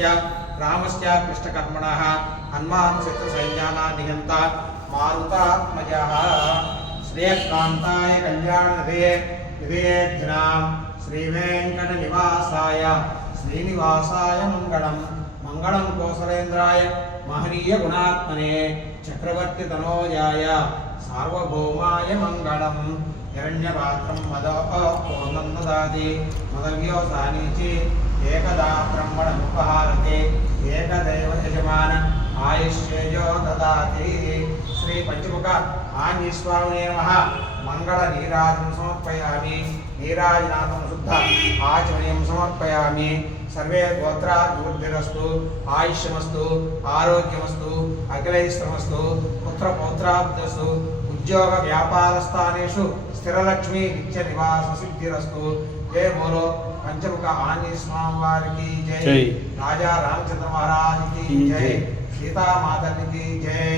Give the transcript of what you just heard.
लक्ष्मणस्य रामस्य कृष्णकर्मणः हनुमान् शत्रुसैन्यानां निहन्ता मारुतात्मजः श्रेयकान्ताय कल्याणनिधये विधेयेऽर्जुनां श्रीवेङ्कटनिवासाय श्रीनिवासाय मङ्गलम् मंगलम कौसलेन्द्राय महनीय गुणात्मने चक्रवर्ती तनोजाय सार्वभौमाय मंगलम हिरण्यपात्रं मदपूर्णं ददाति मदव्योसानीचि एकदा ब्रह्मणमुपहारते एकदैव यजमान आयुष्येजो ददाति श्री पंचमुख आंजनेय स्वामिने नमः मंगल नीराजनं समर्पयामि नीराजनाथं शुद्ध आचमनीयं समर्पयामि सर्वे गोत्राभिवृद्धिरस्तु आयुष्यमस्तु आरोग्यमस्तु अखिलैश्वरमस्तु पुत्रपौत्राब्धस्तु उद्योग व्यापार स्थानेषु स्थिरलक्ष्मी नित्य निवास सिद्धिरस्तु जय बोलो पंचमुख आंजनेय स्वामी वारी की जय राजा रामचंद्र महाराज की जय सीता माता की जय।